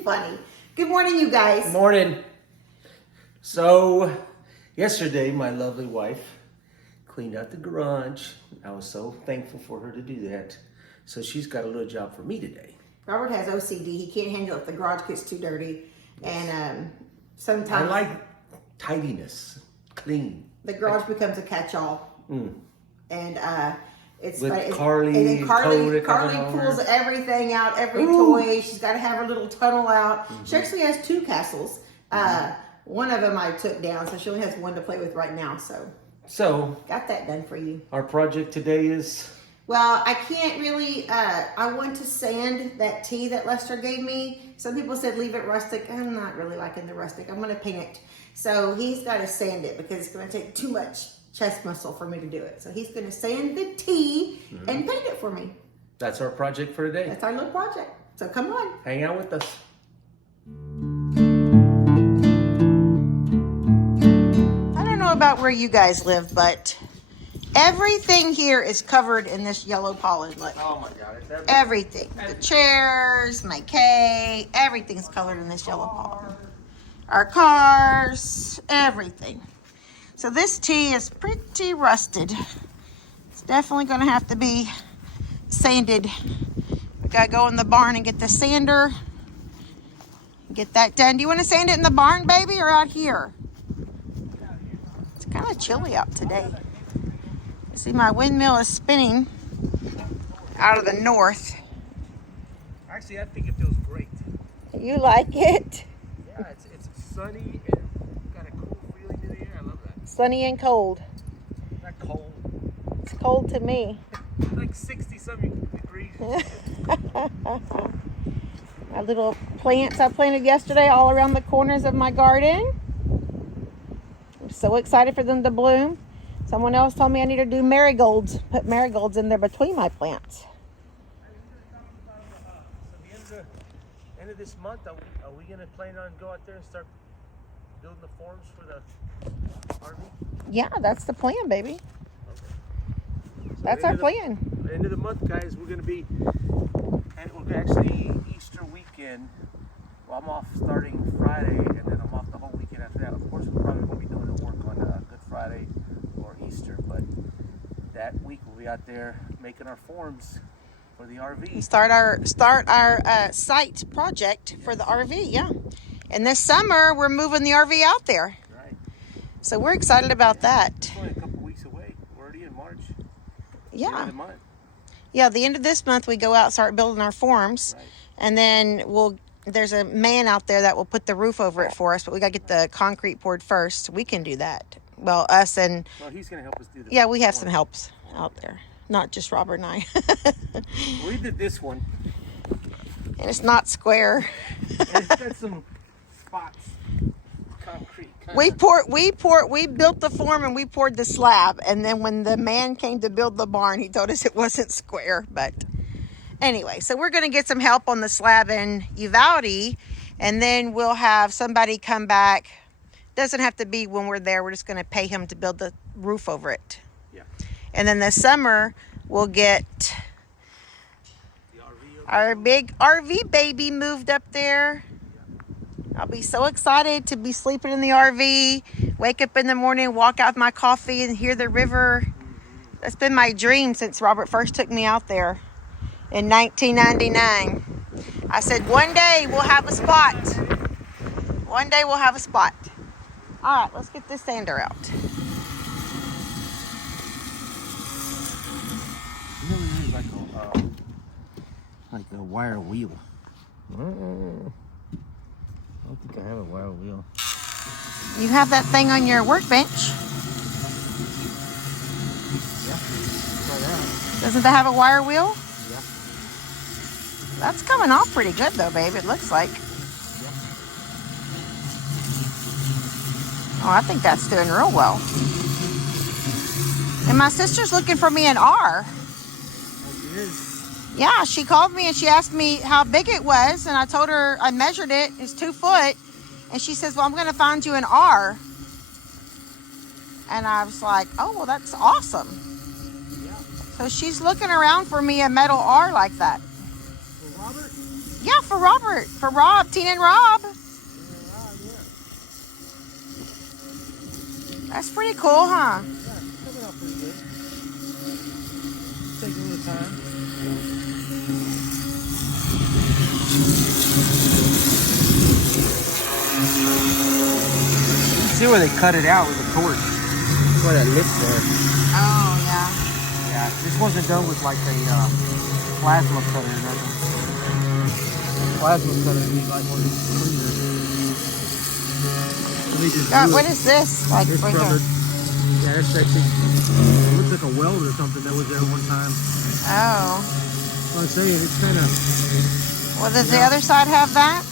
too funny. Good morning, you guys. Morning. So, yesterday, my lovely wife cleaned out the garage. I was so thankful for her to do that. So she's got a little job for me today. Robert has OCD. He can't handle it if the garage gets too dirty. And sometimes... I like tidiness, clean. The garage becomes a catch-all. And it's... With Carly pulls everything out, every toy. She's got to have her little tunnel out. She actually has 2 castles. One of them I took down, so she only has 1 to play with right now. So got that done for you. Our project today is... Well, I can't really, I want to sand that tea that Lester gave me. Some people said leave it rustic. I'm not really liking the rustic. I'm going to paint it. So he's got to sand it because it's going to take too much chest muscle for me to do it. So he's going to sand the tea and paint it for me. That's our project for today. That's our little project. So come on. Hang out with us. I don't know about where you guys live, but everything here is covered in this yellow pollen. Look. Oh my God. It's everything. The chairs, my cake, everything's colored in this yellow pollen. Our cars, everything. So this tea is pretty rusted. It's definitely going to have to be sanded. We got to go in the barn and get the sander. Get that done. Do you want to sand it in the barn, baby, or out here? It's kind of chilly out today. See, my windmill is spinning out of the north. Actually, I think it feels great. You like it? Yeah, it's sunny and got a cool feeling in the air. I love that. Sunny and cold. Not cold. It's cold to me. Like 60-something degrees. My little plants I planted yesterday all around the corners of my garden. I'm so excited for them to bloom. Someone else told me I need to do marigolds. Put marigolds in there between my plants. So the end of this month, are we going to plan on go out there and start building the forms for the RV? Yeah, that's the plan, baby. Okay. So That's our plan. The end of the month, guys, we're going to be, and we're actually Easter weekend. Well, I'm off starting Friday, and then I'm off the whole weekend after that. Of course, we probably won't be doing the work on Good Friday or Easter, but that week we'll be out there making our forms for the RV. Start our site project for the RV, yeah. And this summer we're moving the RV out there. Right. So we're excited about that. It's only a couple weeks away. We're already in March. Yeah. The end of the month. Yeah, the end of this month we go out and start building our forms. Right. And then there's a man out there that will put the roof over it for us, but we got to get the concrete poured first. We can do that. Well, us and... Well, he's going to help us do this. Yeah, we have some helps out there. Not just Robert and I. We did this one. And it's not square. And it's got some spots. Concrete. We built the form and we poured the slab. And then when the man came to build the barn, he told us it wasn't square. But anyway, so we're going to get some help on the slab in Uvalde. And then we'll have somebody come back. Doesn't have to be when we're there. We're just going to pay him to build the roof over it. Yeah. And then this summer, we'll get our big RV baby moved up there. I'll be so excited to be sleeping in the RV, wake up in the morning, walk out with my coffee and hear the river. That's been my dream since Robert first took me out there in 1999. I said, one day we'll have a spot. One day we'll have a spot. All right, let's get this sander out. Like a wire wheel. I don't think I have a wire wheel. You have that thing on your workbench. Yeah, try that. Doesn't that have a wire wheel? Yeah. That's coming off pretty good though, babe, it looks like. Yeah. Oh, I think that's doing real well. And my sister's looking for me an R. Oh, it is. Yeah, she called me and she asked me how big it was, and I told her I measured it. It's 2 foot. And she says, well, I'm going to find you an R. And I was like, oh, well, that's awesome. Yeah. So she's looking around for me a metal R like that. Well, Robert, Yeah, for Robert. For Rob. Tina and Rob. That's pretty cool, huh? Yeah, coming out pretty good. Take a little time. You see where they cut it out with a torch. Where that lip there. Oh, yeah. Yeah, this wasn't done with like a plasma cutter or nothing. Plasma cutter would be like one of these cleaners. Let me just do What it. is this? Like This right from here. it. Yeah, that's actually, it looks like a weld or something that was there one time. Oh. So I'm saying, it's kind of... Well, does the other side have that?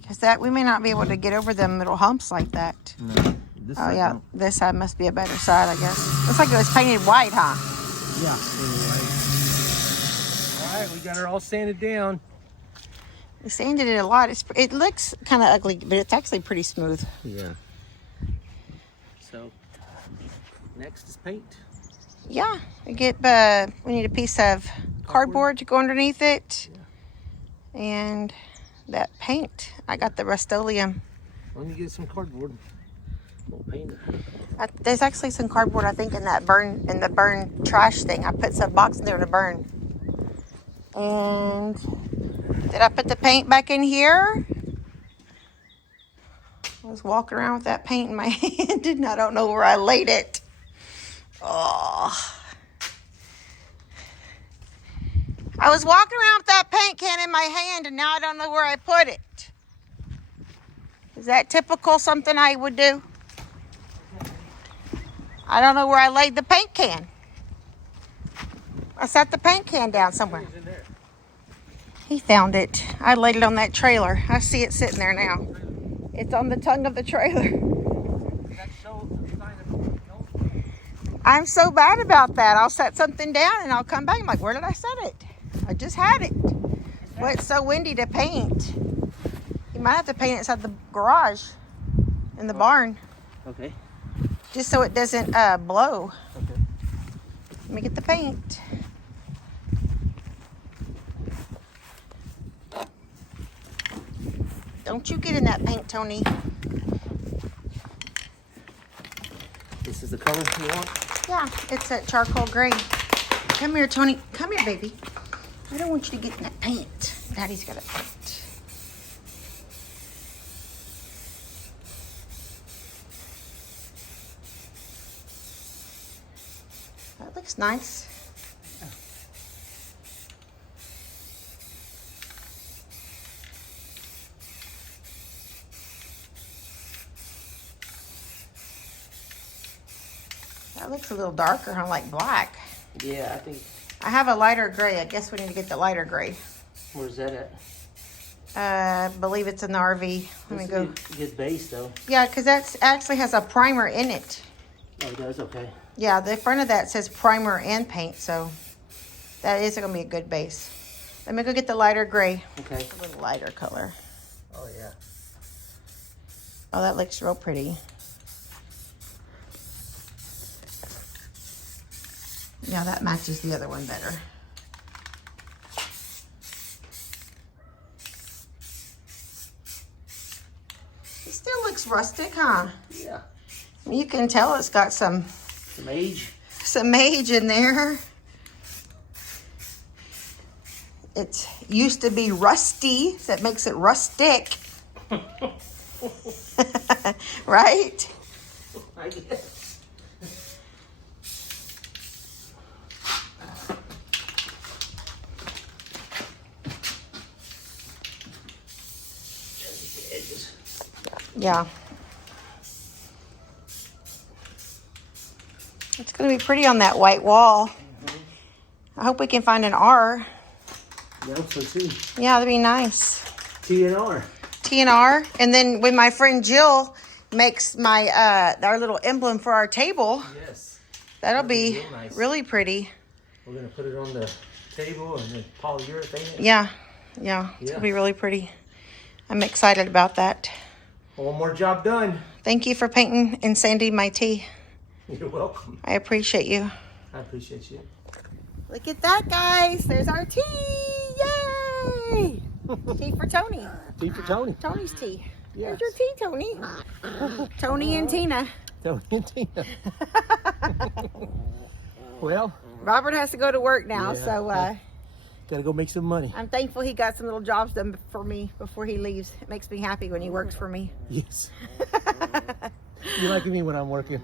Because that we may not be able to get over them little humps like that. No, this Oh side yeah, don't. this side must be a better side, I guess. Looks like it was painted white, huh? Yeah, anyway. Alright, we got her all sanded down. We sanded it a lot. It looks kind of ugly, but it's actually pretty smooth. Yeah. So, next is paint. Yeah, we need a piece of cardboard to go underneath it. Yeah. And that paint. I got the Rust-Oleum. Let me get some cardboard. We'll paint it. There's actually some cardboard, I think, in the burn trash thing. I put some box in there to burn. And did I put the paint back in here? I was walking around with that paint in my hand and I don't know where I laid it. Oh. I was walking around with that paint can in my hand and now I don't know where I put it. Is that typical something I would do? I don't know where I laid the paint can. I set the paint can down somewhere. He found it. I laid it on that trailer. I see it sitting there now. It's on the tongue of the trailer. I'm so bad about that. I'll set something down and I'll come back. I'm like, where did I set it? I just had it. Well, it's so windy to paint. You might have to paint it inside the garage in the barn. Okay. Just so it doesn't blow. Okay. Let me get the paint. Don't you get in that paint, Tony. This is the color you want? Yeah, it's a charcoal gray. Come here, Tony. Come here, baby. I don't want you to get in that paint. Daddy's got a paint. That looks nice. That looks a little darker, huh? Like black. Yeah, I think. I have a lighter gray. I guess we need to get the lighter gray. Where's that at? I believe it's in the RV. Let me go. Good base though. Yeah, because that actually has a primer in it. Oh, it does? Okay. Yeah, the front of that says primer and paint, so that is going to be a good base. Let me go get the lighter gray. Okay. A little lighter color. Oh, yeah. Oh, that looks real pretty. Yeah, that matches the other one better. It still looks rustic, huh? Yeah. You can tell it's got some age in there. It used to be rusty, so that makes it rustic. Right? I guess. Yeah. It's going to be pretty on that white wall. I hope we can find an R. Yeah, so too. Yeah, that'd be nice. TNR. TNR. And then when my friend Jill makes my our little emblem for our table, Yes. that'll be real nice. really pretty. We're going to put it on the table and then polyurethane it. Yeah. It's going to be really pretty. I'm excited about that. One more job done. Thank you for painting and sanding my tea. You're welcome. I appreciate you. I appreciate you. Look at that, guys. There's our tea. Yay! Tea for Tony. Tea for Tony. Tony's tea. Yes. There's your tea, Tony. Tony and Tina. Tony and Tina. Well, Robert has to go to work now, Yeah. so gotta go make some money. I'm thankful he got some little jobs done for me before he leaves. It makes me happy when he works for me. Yes. You like me when I'm working.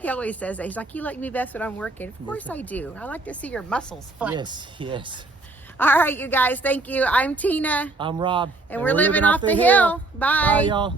He always says that. He's like, you like me best when I'm working. Of course I do. I like to see your muscles flex. Yes, yes. All right, you guys. Thank you. I'm Tina. I'm Rob. And we're living off the hill. Bye. Bye, y'all.